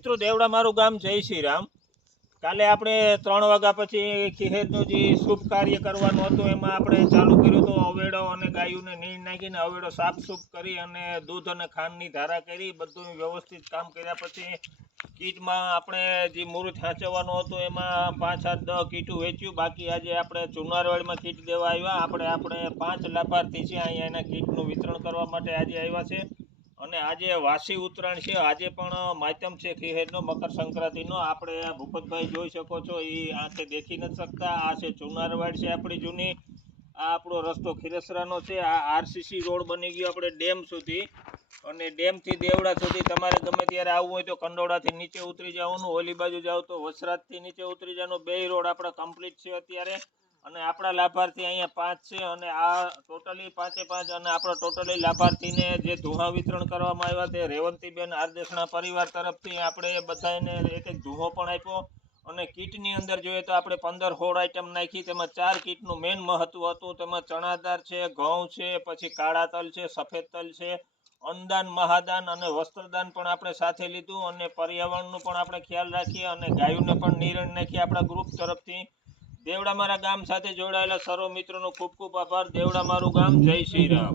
મિત્રો દેવડા મારું ગામ જય શ્રી રામ. કાલે આપણે 3 વાગ્યા પછી ખીહેરનું જે શુભ કાર્ય કરવાનું હતું એમાં આપણે ચાલુ કર્યું હતું. અવેડો અને ગાયોને નીણ નાખીને અવેડો સાફ કરી અને દૂધ અને ખાંડની ધારા કરી બધું વ્યવસ્થિત કામ કર્યા પછી કીટમાં આપણે જે મુહૂર્ત સાચવવાનું હતું એમાં 5-7-10 કીટું વેચ્યું. બાકી આજે આપણે ચુનારવાડમાં કીટ દેવા આવ્યા. આપણે 5 લાભાર્થી છે અહીંયા એના કીટનું વિતરણ કરવા માટે આજે આવ્યા છે. અને આજે વાસી ઉત્તરાયણ છે. આજે પણ માધ્યમ છે ખીહેરનો મકર સંક્રાંતિનો. આપણે ભૂપતભાઈ જોઈ શકો છો, એ આંખે દેખી નથી શકતા. આ છે ચુનારવાડ છે આપણી જૂની. આ આપણો રસ્તો ખીરસરાનો છે. આ આરસીસી રોડ બની ગયો આપણે ડેમ સુધી, અને ડેમથી દેવડા સુધી તમારે ગમે ત્યારે આવવું હોય તો કંડોળાથી નીચે ઉતરી જવાનું, ઓલી બાજુ જાવ તો વસરાજથી નીચે ઉતરી જવાનું. 2 રોડ આપણા કમ્પ્લીટ છે અત્યારે. અને આપણા લાભાર્થી અહીંયા 5 છે, અને આ ટોટલી 5-5 અને આપણા ટોટલી લાભાર્થીને જે ધુઆ વિતરણ કરવામાં આવ્યા તે રેવંતીબેન આરદેશના પરિવાર તરફથી આપણે બધાને એક ધુઓ પણ આપ્યો. અને કીટની અંદર જોઈએ તો આપણે 15-16 આઈટમ નાખી. તેમાં 4 કીટનું મેઇન મહત્વ હતું. તેમાં ચણાદાર છે, ઘઉં છે, પછી કાળા તલ છે, સફેદ તલ છે, અન્નદાન, મહાદાન અને વસ્ત્રદાન પણ આપણે સાથે લીધું. અને પર્યાવરણનું પણ આપણે ખ્યાલ રાખીએ અને ગાયોને પણ નિરણ નાખીએ આપણા ગ્રુપ તરફથી. દેવડા મારા ગામ સાથે જોડાયેલા સર્વ મિત્રોનો ખૂબ ખૂબ આભાર. દેવડા મારું ગામ. જય શ્રી રામ.